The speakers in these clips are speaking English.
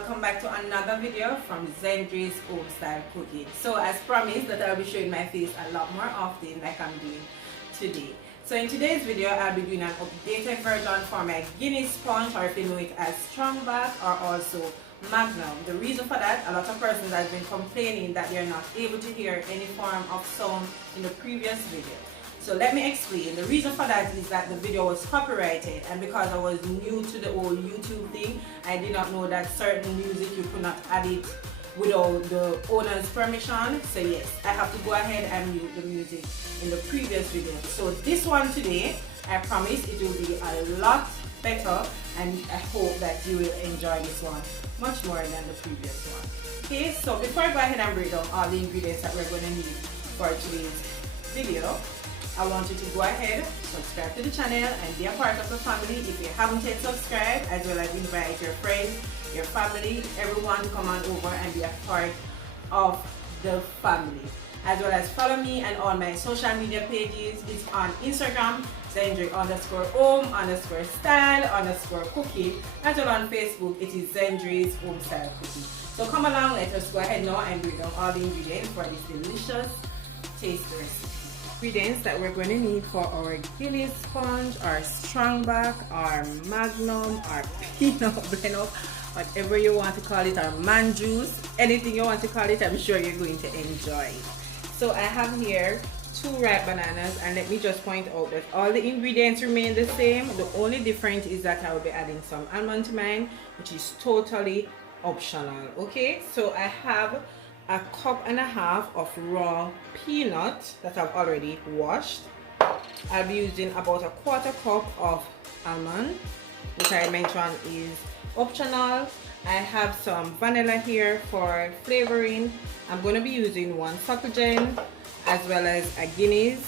welcome back to another video from Zendri's Home Style Cooking. So as promised that I'll be showing my face a lot more often like I'm doing today. So in today's video I'll be doing an updated version for my Guinness Punch, or if you know it as Strongback or also Magnum. The reason for that, a lot of persons have been complaining that they're not able to hear any form of sound in the previous video. So let me explain. The reason for that is that the video was copyrighted, and because I was new to the whole YouTube thing, I did not know that certain music you could not add it without the owner's permission. So yes, I have to go ahead and mute the music in the previous video. So this one today, I promise it will be a lot better, and I hope that you will enjoy this one much more than the previous one. Okay, so before I go ahead and break down all the ingredients that we're going to need for today's video, I want you to go ahead, subscribe to the channel and be a part of the family if you haven't yet subscribed, as well as invite your friends, your family, everyone to come on over and be a part of the family. As well as follow me and all my social media pages. It's on Instagram, Zendri_home_style_cooking, as well on Facebook, it is Zendri's Home Style Cooking. So come along, let us go ahead now and break down all the ingredients for this delicious, tasty recipe. Ingredients that we're going to need for our Guinness Punch, our Strongback, our Magnum, our peanut blender, whatever you want to call it, our man juice, anything you want to call it, I'm sure you're going to enjoy it. So I have here 2 ripe bananas, and let me just point out that all the ingredients remain the same. The only difference is that I will be adding some almond to mine, which is totally optional. Okay, so I have a 1.5 cups of raw peanut that I've already washed. I'll be using about a 1/4 cup of almond, which I mentioned is optional. I have some vanilla here for flavoring. I'm going to be using 1 suckle gem as well as a Guinness.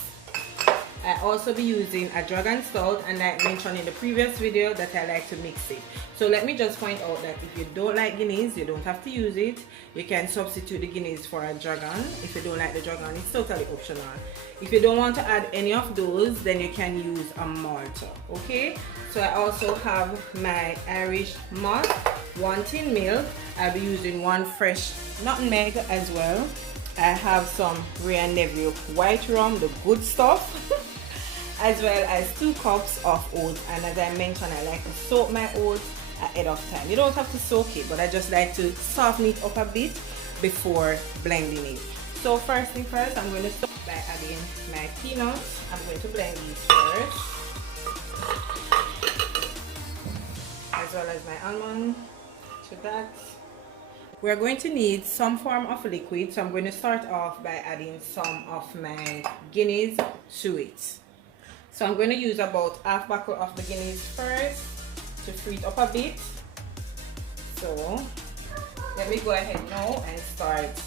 I also be using a dragon stout, and I mentioned in the previous video that I like to mix it. So let me just point out that if you don't like Guinness, you don't have to use it. You can substitute the Guinness for a dragon. If you don't like the dragon, it's totally optional. If you don't want to add any of those, then you can use a malt. Okay, so I also have my Irish malt, 1 tin milk. I'll be using 1 fresh nutmeg as well. I have some Ray & Nephew white rum, the good stuff, as well as 2 cups of oats. And as I mentioned, I like to soak my oats ahead of time. You don't have to soak it, but I just like to soften it up a bit before blending it. So first thing first, I'm going to start by adding my peanuts. I'm going to blend these first, as well as my almond to that. We're going to need some form of liquid, so I'm going to start off by adding some of my Guinness to it. So I'm going to use about half bottle of the Guinness first to free it up a bit. So let me go ahead now and start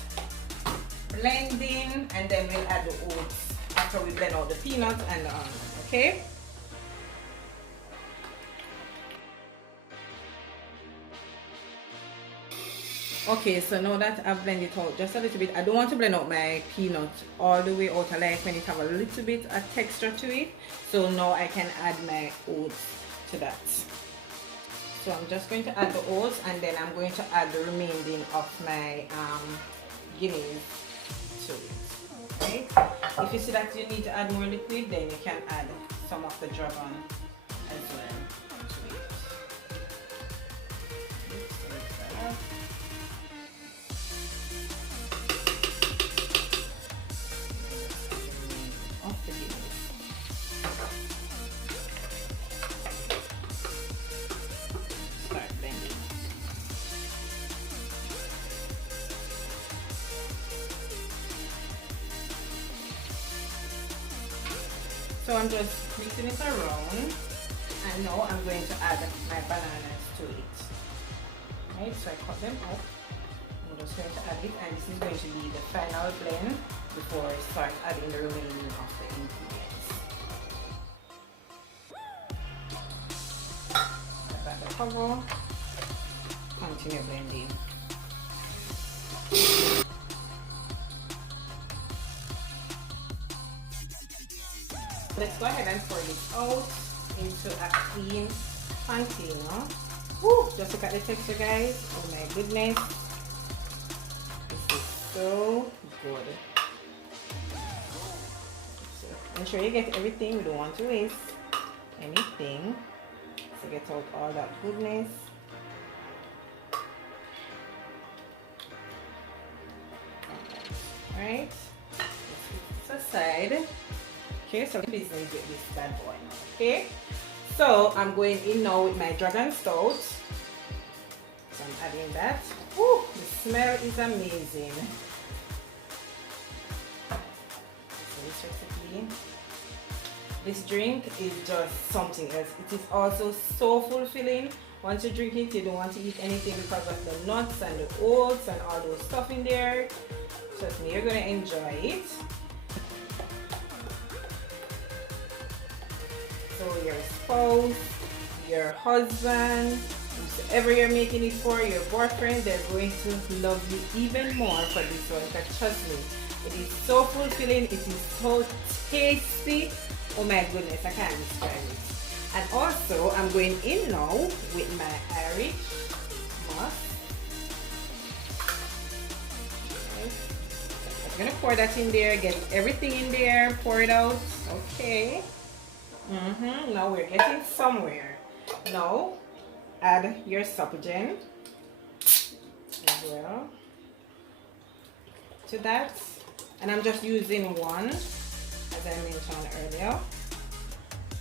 blending, and then we'll add the oats after we blend out the peanuts and the almond. Okay? Okay, so now that I've blended it out just a little bit, I don't want to blend out my peanut all the way out. I like when it have a little bit of texture to it. So now I can add my oats to that. So I'm just going to add the oats, and then I'm going to add the remaining of my Guinness to it. Okay? If you see that you need to add more liquid, then you can add some of the dragon as well to it. So I'm just mixing it around, and now I'm going to add my bananas to it. Right, so I cut them up. I'm just going to add it, and this is going to be the final blend before I start adding the remaining of the ingredients. Add the cover, continue blending. Let's go ahead and pour this out into a clean container. Woo, just look at the texture, guys. Oh my goodness. This is so good. So ensure you get everything. We don't want to waste anything. So get out all that goodness. Alright. Let's put this aside. Okay, so business with this bad boy. Okay. So I'm going in now with my dragon stout. So I'm adding that. Woo, the smell is amazing. So this recipe, this drink is just something else. It is also so fulfilling. Once you drink it, you don't want to eat anything because of the nuts and the oats and all those stuff in there. Trust me, you're gonna enjoy it. So your spouse, your husband, whoever you're making it for, your boyfriend, they're going to love you even more for this one. Because trust me, it is so fulfilling, it is so tasty. Oh my goodness, I can't describe it. And also, I'm going in now with my Irish musk. Okay. I'm gonna pour that in there, get everything in there, pour it out. Okay. Now we're getting somewhere. Now add your Suppagen as well to that, and I'm just using one, as I mentioned earlier,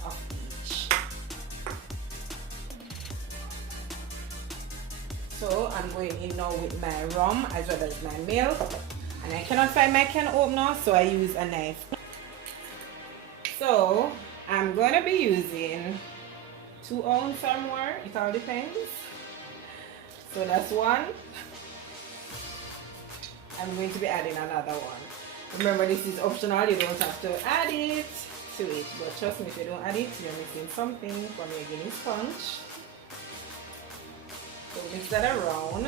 of each. So I'm going in now with my rum as well as my milk, and I cannot find my can opener, so I use a knife. So I'm gonna be using 2 ounces or more, it all depends. So that's one. I'm going to be adding another one. Remember, this is optional, you don't have to add it to it, but trust me, if you don't add it, you're missing something from your Guinness Punch. So mix that around.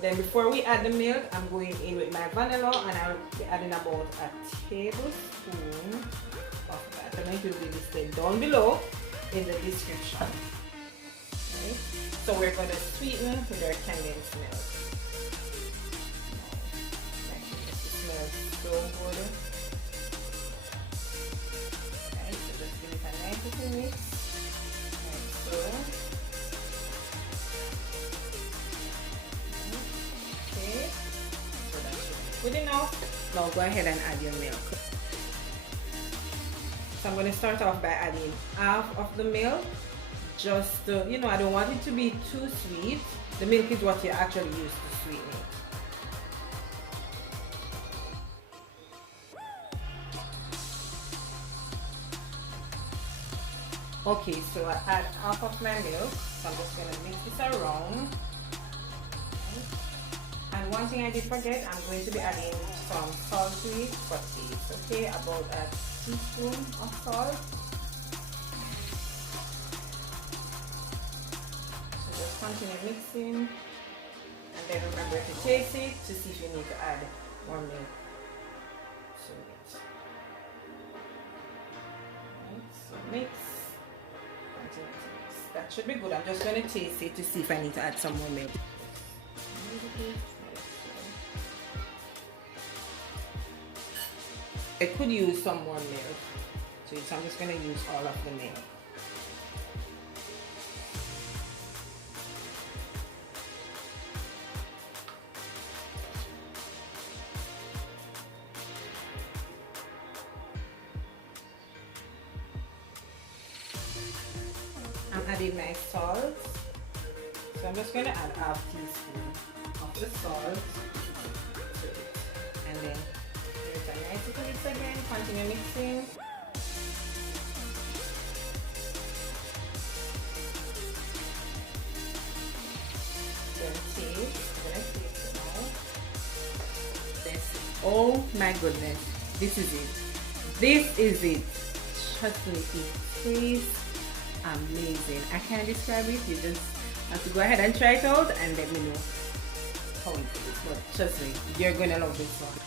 Then before we add the milk, I'm going in with my vanilla, and I'll be adding about a tablespoon of that. I don't know if it will be listed down below in the description. Okay. So we're going to sweeten with our condensed milk. It smells so good. Okay, so just give it a nice little mix. Like so. Okay, so that should be good enough. Now go ahead and add your milk. So I'm going to start off by adding half of the milk. Just, you know, I don't want it to be too sweet. The milk is what you actually use to sweeten it. Okay, so I add half of my milk. So I'm just going to mix this around. And one thing I did forget, I'm going to be adding some salt to it for taste. Okay, about a teaspoon of salt. So just continue mixing, and then remember to taste it to see if you need to add more milk to it. Right, so mix, continue to mix. That should be good. I'm just going to taste it to see if I need to add some more milk. I could use some more milk to it, so I'm just going to use all of the milk. I'm adding my salt, so I'm just going to add half teaspoon of the salt to it, and then a nice little mix again, continue mixing. Then taste, I'm gonna taste it now. This, oh my goodness, this is it. This is it. Trust me, it tastes amazing. I can't describe it, you just have to go ahead and try it out and let me know how it is. But trust me, you're gonna love this one.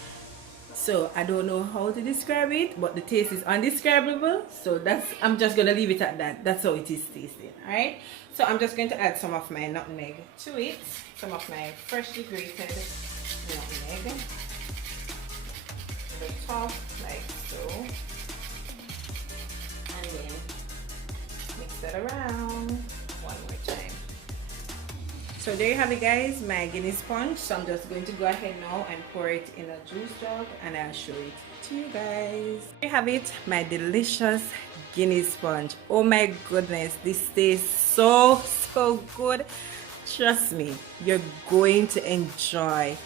So I don't know how to describe it, but the taste is undescribable. So I'm just gonna leave it at that. That's how it is tasting. Alright. So I'm just going to add some of my nutmeg to it. Some of my freshly grated nutmeg. The top like so. And then mix that around one more time. So there you have it, guys, my Guinness punch. So I'm just going to go ahead now and pour it in a juice jug and I'll show it to you guys. There you have it, my delicious Guinness punch. Oh my goodness, this tastes so good. Trust me, you're going to enjoy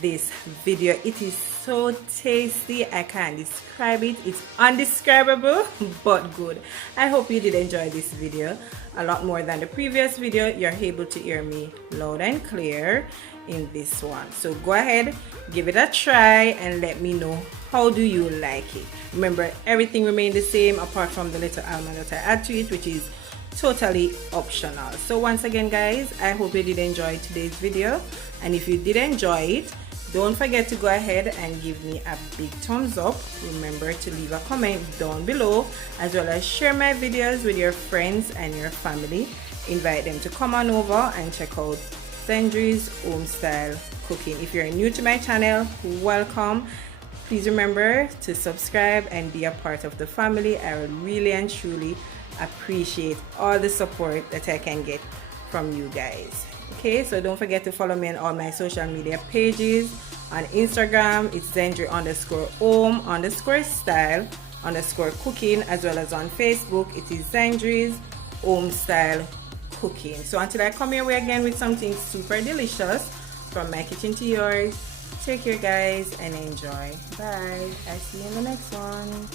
this video. It is so tasty, I can't describe it. It's undescribable but good. I hope you did enjoy this video a lot more than the previous video. You're able to hear me loud and clear in this one. So go ahead, give it a try and let me know how do you like it. Remember, everything remained the same apart from the little almond that I add to it, which is totally optional. So once again, guys, I hope you did enjoy today's video, and if you did enjoy it, don't forget to go ahead and give me a big thumbs up. Remember to leave a comment down below, as well as share my videos with your friends and your family. Invite them to come on over and check out Zendri's home style cooking. If you're new to my channel, welcome. Please remember to subscribe and be a part of the family. I would really and truly appreciate all the support that I can get from you guys. Okay, so don't forget to follow me on all my social media pages. On Instagram, it's Zendri_home_style_cooking, as well as on Facebook, it is Zendri's home style cooking. So until I come your way again with something super delicious from my kitchen to yours, take care, guys, and enjoy. Bye. I'll see you in the next one.